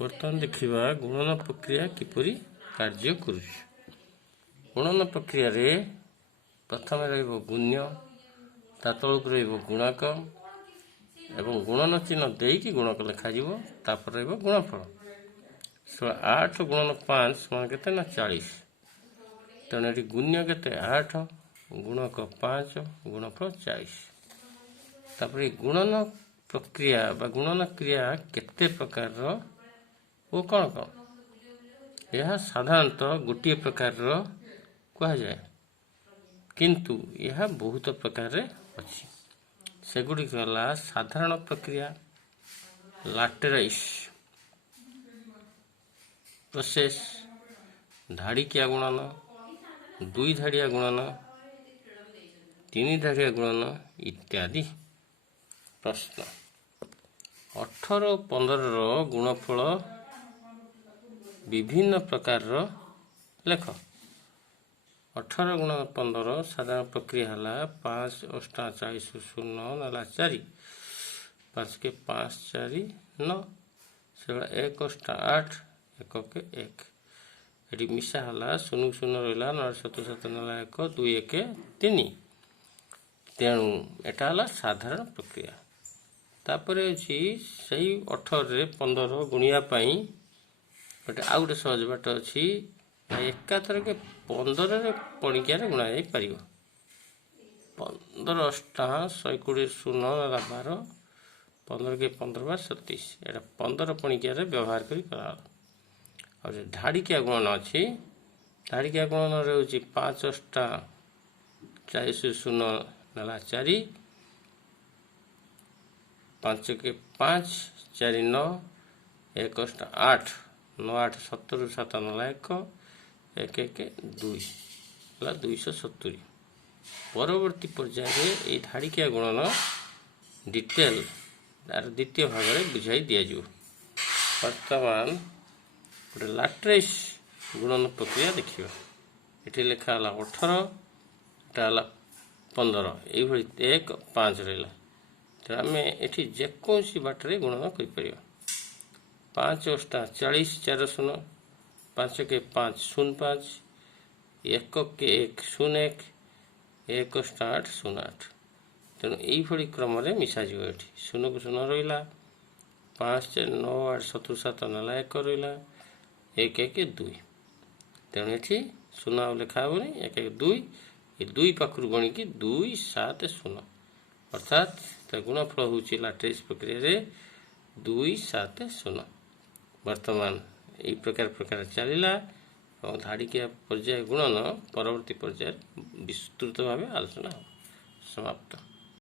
बर्तमान देखा गुणन प्रक्रिया किपरि कार्य करुछ। गुणन प्रक्रिया रे प्रथम गुण्य ता तलक गुणक एवं गुणन चिन्ह देकी गुणक लिखा तापर गुणफल 8 गुणन 5 मान के ना 40 तेणु ये गुण्य के 8 गुणक 5 गुणफल 40 तापर गुणन प्रक्रिया बा गुणन क्रिया केते प्रकार वो कौन कौन यह साधारणतः गोटे प्रकार कह जाए किंतु यह बहुत प्रकार अच्छी सेगुड़िक है साधारण प्रक्रिया लाटेराइस प्रोसेस धाड़िकिया गुणन दुई धाड़िया गुणन तीन धाड़िया गुणन इत्यादि। प्रश्न 18 और 15 गुणफल विभिन्न प्रकार लेख। 18 गुण 15 साधारण प्रक्रिया है 5 8 40 शून्य नाला 4 5 के 5 4 9 से 1 8 8 1 के 1 ये मिसा है शून्य शून्य रहा 9 7 7 नाला 1 2 1 3 तेणु यहाँ साधारण प्रक्रिया तापर से 18 15 गुणियापाई गोटे आउ गोटे सहज बाट अच्छी एकाथर के 15 पणिकिया गुणा जा पार 15 अष्टा 120 शून्य नाला 12 15 के 15 बार 37 यहाँ 15 पणिकिया व्यवहार कर धाड़िकिया गुणन अच्छी धाड़िकिया गुणन रोचे 5 अष्टा 40 शून्य नाला 4 5 के 5 4 9 1 अष्टा 8 9 8 17 7 नाला 1 1 1 2 270 परवर्ती पर्याय धाड़िकिया गुणन डिटेल तार द्वितीय भाग में बुझाई दिज्व। वर्तमान गोटे लाट्रेस गुणन प्रक्रिया देखा ये लिखा 18 एटा 15 ये 1 5 रहा तो आम ये जेकोसी बाटर गुणन कर 5 अष्टा 40 4 शून्य 5 के 5 शून्य 5 1 के 1 शून्य 1 1 अष्टा 8 शून्य 8 तेणु यही क्रम मिसा ये शून्य को शून्य रहा 5 4 9 8 7 7 नाला 1 रहा 1 1 2 तेणु ये शून्य लिखा हेनी 1 1 2 ये 2 पाखु गणिकी 2 7 शून्य अर्थात गुणफल हूँ लाट्रेस प्रक्रिया 2 7 शून्य। वर्तमान यही प्रकार चलला और धाड़िकिया पर्याय गुणन परवर्ती पर्याय विस्तृत भाव आलोचना हो समाप्त।